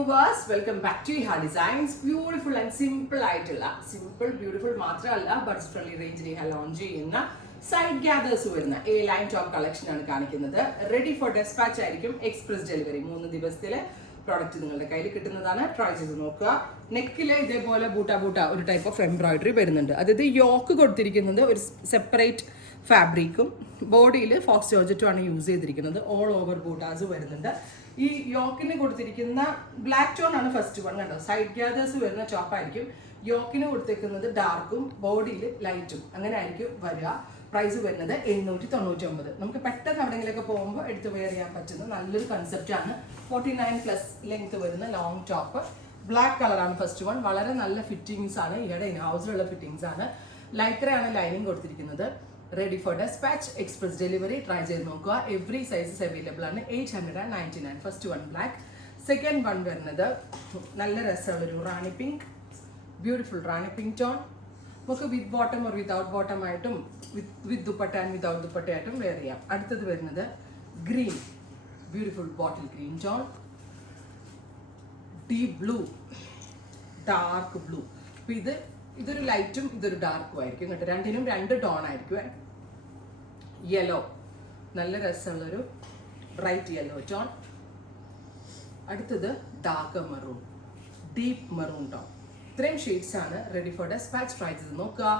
viewers, welcome back to Iha Designs. Beautiful and simple ആയിട്ടുള്ള simple beautiful മാത്രമല്ല budget friendly റേഞ്ചിൽ ഇഹ launch ചെയ്യുന്ന സൈഡ് ഗ്യാദേഴ്സ് വരുന്ന എ ലൈൻ ടോപ്പ് കളക്ഷൻ ആണ് കാണിക്കുന്നത്. റെഡി ഫോർ ഡെസ്പാച്ച് ആയിരിക്കും, എക്സ്പ്രസ് ഡെലിവറി 3 ദിവസത്തിലെ പ്രോഡക്റ്റ് നിങ്ങളുടെ കയ്യിൽ കിട്ടുന്നതാണ്. ട്രൈ ചെയ്ത് നോക്കുക. നെക്കിൽ ഇതേപോലെ ബൂട്ട ഒരു ടൈപ്പ് ഓഫ് എംബ്രോയിഡറി വരുന്നുണ്ട്. അതായത് യോക്ക് കൊടുത്തിരിക്കുന്നത് ഒരു സെപ്പറേറ്റ് ഫാബ്രിക്കും ബോഡിയിൽ ഫോക്സ് ജോർജറ്റുമാണ് യൂസ് ചെയ്തിരിക്കുന്നത്. ഓൾ ഓവർ ബൂട്ടാസ് വരുന്നുണ്ട്. ഈ യോക്കിന് കൊടുത്തിരിക്കുന്ന ബ്ലാക്ക് ടോൺ ആണ് ഫസ്റ്റ് വൺ. കണ്ടോ, സൈഡ് ഗ്യാദേഴ്സ് വരുന്ന ചോപ്പായിരിക്കും. യോക്കിന് കൊടുത്തേക്കുന്നത് ഡാർക്കും ബോഡിയിൽ ലൈറ്റും അങ്ങനെ ആയിരിക്കും വരിക. പ്രൈസ് വരുന്നത് 799. നമുക്ക് പെട്ടെന്ന് എവിടെയെങ്കിലൊക്കെ പോകുമ്പോൾ എടുത്ത് വെയർ ചെയ്യാൻ പറ്റുന്ന നല്ലൊരു കൺസെപ്റ്റ് ആണ്. 49+ ലെങ്ത് വരുന്ന ലോങ് ടോപ്പ്. ബ്ലാക്ക് കളറാണ് ഫസ്റ്റ് വൺ. വളരെ നല്ല ഫിറ്റിങ്സ് ആണ്, ഇവിടെ ഇൻ ഹൗസിലുള്ള ഫിറ്റിങ്സ് ആണ്. ലൈക്രയാണ് ലൈനിങ് കൊടുത്തിരിക്കുന്നത്. Ready for despatch, express delivery. Try ചെയ്ത് നോക്കുക. എവറി സൈസസ് അവൈലബിൾ ആണ്. 899. First one black. Second one വരുന്നത് നല്ല രസമുള്ളൊരു rani pink, beautiful rani pink tone. നമുക്ക് with bottom or without bottom ആയിട്ടും വിത്ത് ദുപ്പട്ട ആൻഡ് വിതൗട്ട് ദുപ്പട്ടയായിട്ടും വെയർ ചെയ്യാം. അടുത്തത് വരുന്നത് green, beautiful bottle green tone. Deep blue, dark blue. അപ്പം ഇതൊരു ലൈറ്റും ഇതൊരു ഡാർക്കും ആയിരിക്കും കേട്ടോ. രണ്ടിനും 2 ടോൺ ആയിരിക്കും. യെല്ലോ, നല്ല രസമുള്ളൊരു ബ്രൈറ്റ് യെല്ലോ ടോൺ. അടുത്തത് dark maroon, deep maroon tone. ഇത്രയും ഷെയ്ഡ്സ് ആണ്. Ready for despatch. ട്രൈ ചെയ്ത് നോക്കുക.